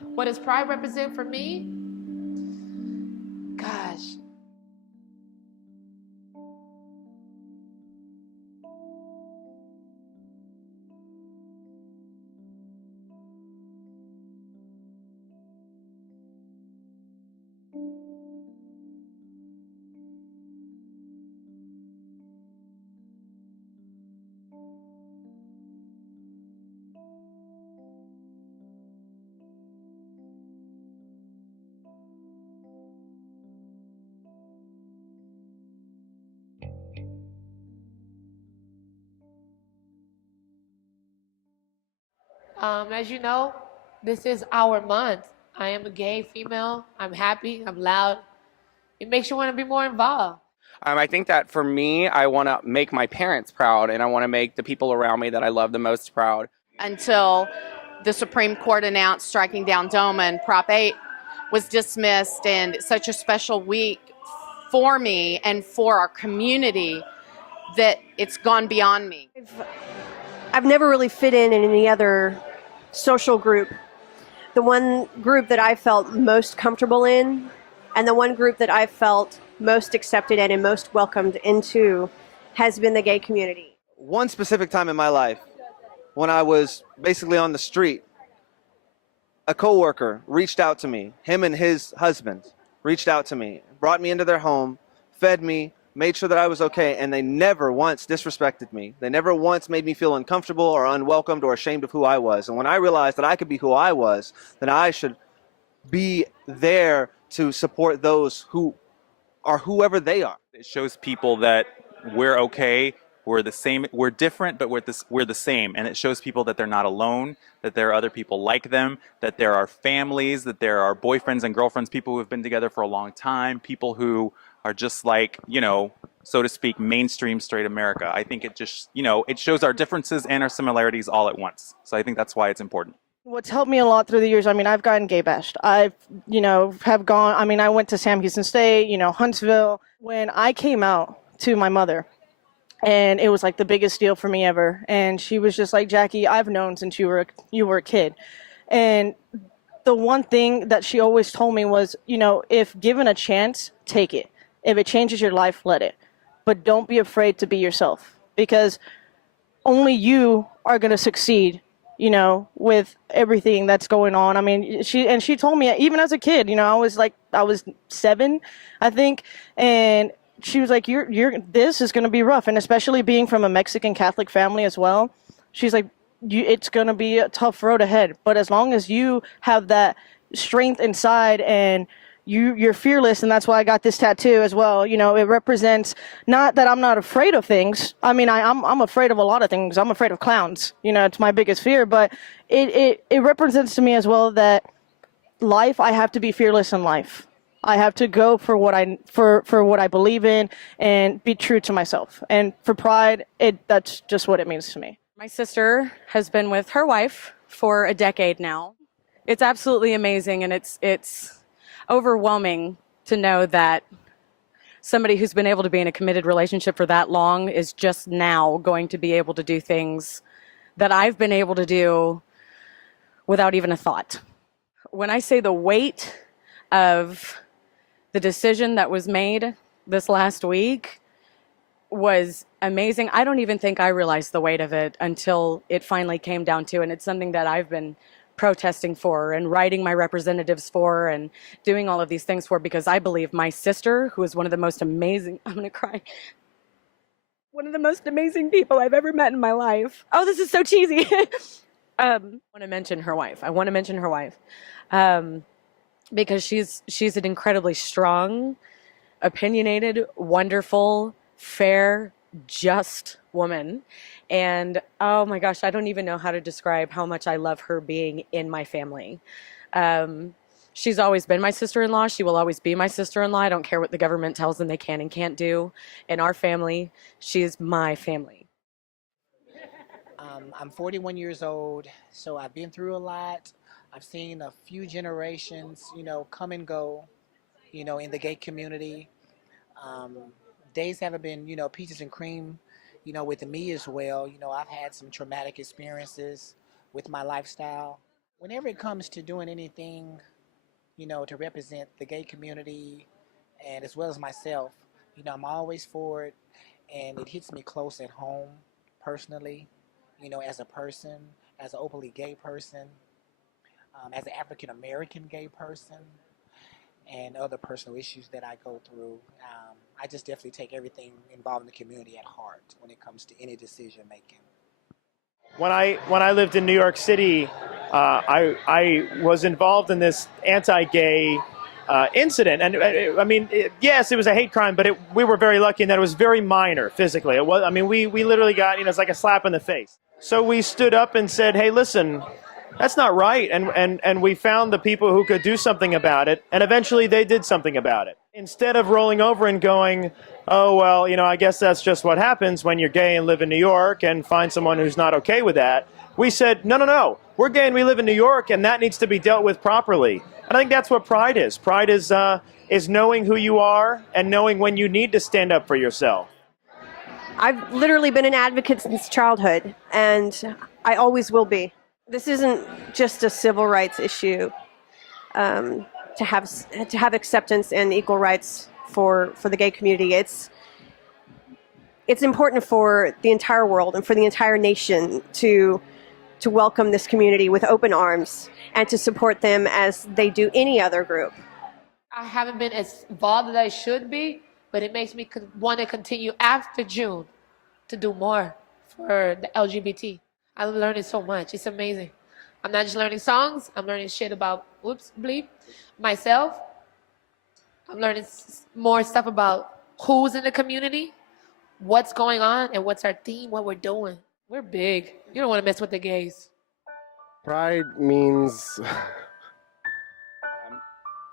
What does pride represent for me? Gosh. As you know, this is our month. I am a gay female. I'm happy. I'm loud. It makes you want to be more involved. I think that for me, I want to make my parents proud, and I want to make the people around me that I love the most proud. Until the Supreme Court announced striking down DOMA and Prop 8 was dismissed, and such a special week for me and for our community that it's gone beyond me. I've never really fit in any other social group. The one group that I felt most comfortable in, and the one group that I felt most accepted in and most welcomed into, has been the gay community. One specific time in my life, when I was basically on the street, a coworker reached out to me. Him and his husband reached out to me, brought me into their home, fed me, made sure that I was okay, and they never once disrespected me. They never once made me feel uncomfortable or unwelcomed or ashamed of who I was. And when I realized that I could be who I was, then I should be there to support those who are whoever they are. It shows people that we're okay, we're the same, we're different, but we're the same. And it shows people that they're not alone, that there are other people like them, that there are families, that there are boyfriends and girlfriends, people who have been together for a long time, people who are just like, you know, so to speak, mainstream straight America. I think it just, you know, it shows our differences and our similarities all at once. So I think that's why it's important. What's helped me a lot through the years, I mean, I've gotten gay bashed. I've, have gone, I went to Sam Houston State, Huntsville. When I came out to my mother, and it was like the biggest deal for me ever. And she was just like, Jackie, I've known since you were a kid. And the one thing that she always told me was, if given a chance, take it. If it changes your life, let it. But don't be afraid to be yourself, because only you are going to succeed, with everything that's going on. I mean, she told me, even as a kid, I was 7, I think, and she was like, this is going to be rough. And especially being from a Mexican Catholic family as well, she's like, it's going to be a tough road ahead. But as long as you have that strength inside and you're fearless, and that's why I got this tattoo as well. It represents, not that I'm not afraid of things. I mean, I'm afraid of a lot of things. I'm afraid of clowns. It's my biggest fear. But it represents to me as well that life, I have to be fearless in life. I have to go for what I believe in and be true to myself. And for pride, that's just what it means to me. My sister has been with her wife for a decade now. It's absolutely amazing, and it's overwhelming to know that somebody who's been able to be in a committed relationship for that long is just now going to be able to do things that I've been able to do without even a thought. When I say the weight of the decision that was made this last week was amazing, I don't even think I realized the weight of it until it finally came down to it. And it's something that I've been protesting for and writing my representatives for and doing all of these things for, because I believe my sister, who is one of the most amazing, I'm gonna cry, one of the most amazing people I've ever met in my life. Oh, this is so cheesy. I want to mention her wife. Because she's an incredibly strong, opinionated, wonderful, fair, just woman. And oh my gosh, I don't even know how to describe how much I love her being in my family. She's always been my sister-in-law. She will always be my sister-in-law. I don't care what the government tells them they can and can't do. In our family, she is my family. I'm 41 years old, so I've been through a lot. I've seen a few generations, come and go, in the gay community. Days haven't been, peaches and cream, with me as well. I've had some traumatic experiences with my lifestyle. Whenever it comes to doing anything, to represent the gay community and as well as myself, I'm always for it, and it hits me close at home personally, as a person, as an openly gay person, as an African American gay person, and other personal issues that I go through. I just definitely take everything involving the community at heart when it comes to any decision making. When I lived in New York City, I was involved in this anti-gay incident, and I mean, yes, it was a hate crime, but we were very lucky in that it was very minor physically. It was, I mean, we literally got, it's like a slap in the face. So we stood up and said, hey, listen, that's not right, and we found the people who could do something about it, and eventually they did something about it. Instead of rolling over and going, oh, well, I guess that's just what happens when you're gay and live in New York and find someone who's not okay with that, we said, no, we're gay and we live in New York, and that needs to be dealt with properly. And I think that's what pride is. Pride is knowing who you are and knowing when you need to stand up for yourself. I've literally been an advocate since childhood, and I always will be. This isn't just a civil rights issue. To have acceptance and equal rights for the gay community, it's important for the entire world and for the entire nation to welcome this community with open arms and to support them as they do any other group. I haven't been as involved as I should be, but it makes me want to continue after June to do more for the LGBT. I'm learning so much. It's amazing. I'm not just learning songs. I'm learning shit about, myself. I'm learning more stuff about who's in the community, what's going on, and what's our theme, what we're doing. We're big. You don't want to mess with the gays. Pride means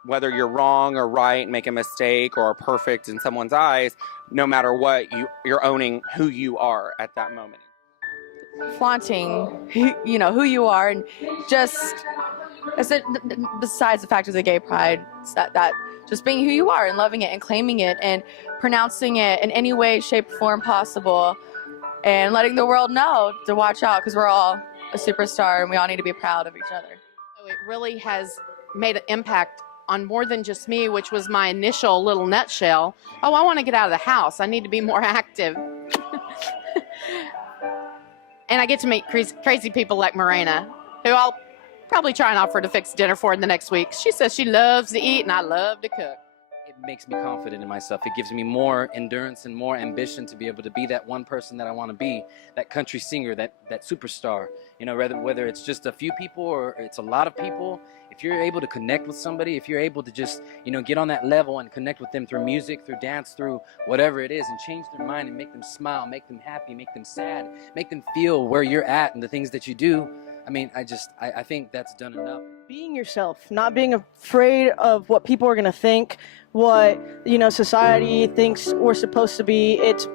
whether you're wrong or right, make a mistake or are perfect in someone's eyes, no matter what, you're owning who you are at that moment. Flaunting, who you are, and just besides the fact of the gay pride, it's that just being who you are and loving it and claiming it and pronouncing it in any way, shape, or form possible, and letting the world know to watch out because we're all a superstar and we all need to be proud of each other. So it really has made an impact on more than just me, which was my initial little nutshell. Oh, I want to get out of the house. I need to be more active. And I get to meet crazy people like Morena, who I'll probably try and offer to fix dinner for in the next week. She says she loves to eat and I love to cook. It makes me confident in myself. It gives me more endurance and more ambition to be able to be that one person that I want to be, that country singer, that superstar. Whether it's just a few people or it's a lot of people, if you're able to connect with somebody, if you're able to just, get on that level and connect with them through music, through dance, through whatever it is, and change their mind and make them smile, make them happy, make them sad, make them feel where you're at and the things that you do. I think that's done enough. Being yourself, not being afraid of what people are going to think, what, society thinks we're supposed to be. It's,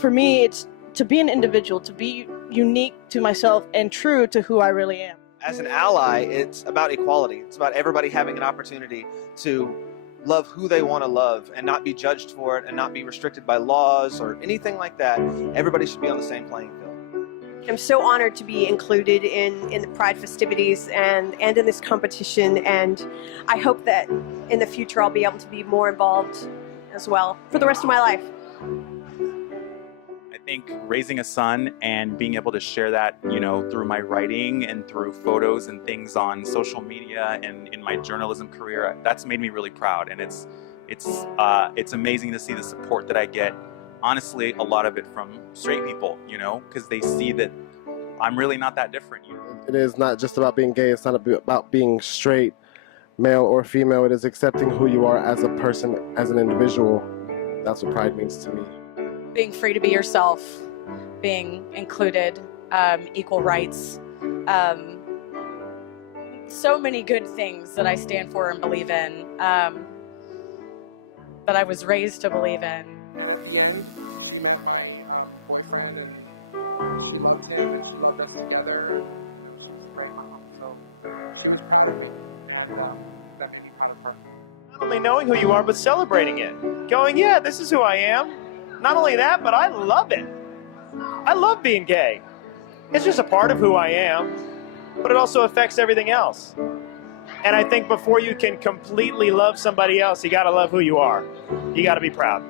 for me, it's to be an individual, to be unique to myself and true to who I really am. As an ally, it's about equality. It's about everybody having an opportunity to love who they want to love and not be judged for it and not be restricted by laws or anything like that. Everybody should be on the same playing field. I'm so honored to be included in the Pride festivities and in this competition, and I hope that in the future I'll be able to be more involved as well for the rest of my life. I think raising a son and being able to share that, through my writing and through photos and things on social media and in my journalism career, that's made me really proud. And it's amazing to see the support that I get. Honestly, a lot of it from straight people, because they see that I'm really not that different. It is not just about being gay. It's not about being straight, male or female. It is accepting who you are as a person, as an individual. That's what pride means to me. Being free to be yourself, being included, equal rights, so many good things that I stand for and believe in, that I was raised to believe in. Not only knowing who you are, but celebrating it. Going, yeah, this is who I am. Not only that, but I love it. I love being gay. It's just a part of who I am. but it also affects everything else. And I think before you can completely love somebody else, you got to love who you are. You got to be proud.